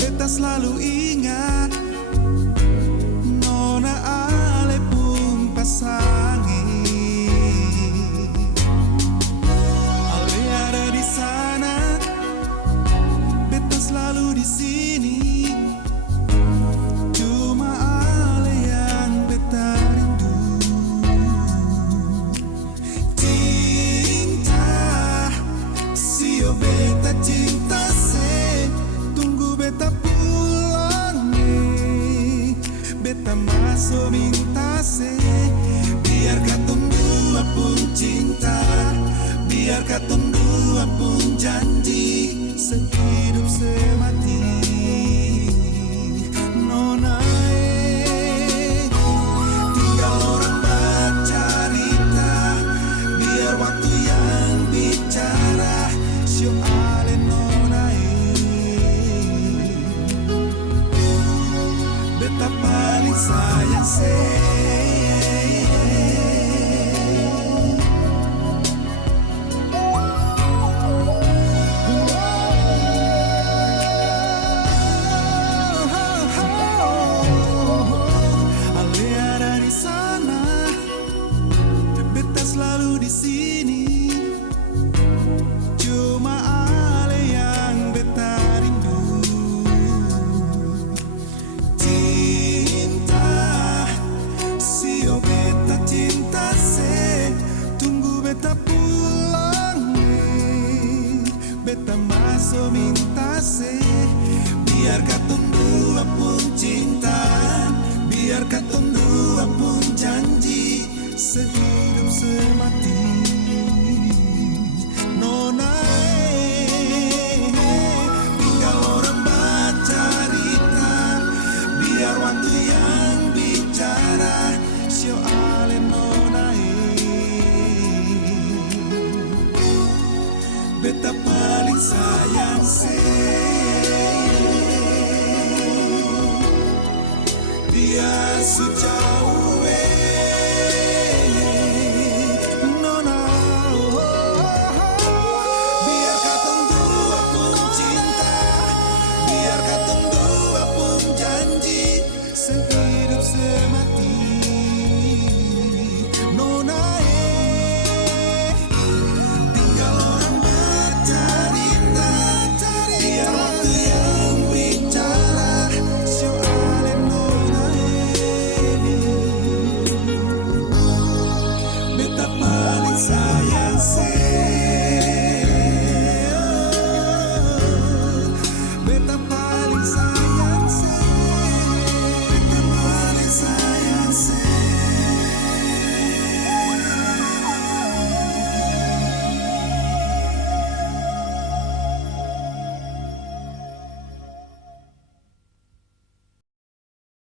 Beta selalu ingat Nona ale pun pasangi. Ale ada di sana, beta selalu di sini. Cuma ale yang beta rindu. Cinta, sio beta cinta se, tunggu beta pulang nih. Beta masuk minta se, biar katong dua pun cinta, biar katong dua pun janji sehidup semati. Nona tinggal orang bercerita, biar waktu yang bicara. Sio ale nona beta paling sayang se. Ale ada di sana, beta selalu di sini. Cuma ale yang beta rindu. Cinta, sio beta cinta se, tunggu beta pulang nih. Beta masuk minta se, biar katong dua pun cinta, biar katong dua pun janji sehidup semati. Nona tinggal orang bercerita, biar waktu yang bicara. Sio ale nona beta paling sayang se. Dia sudah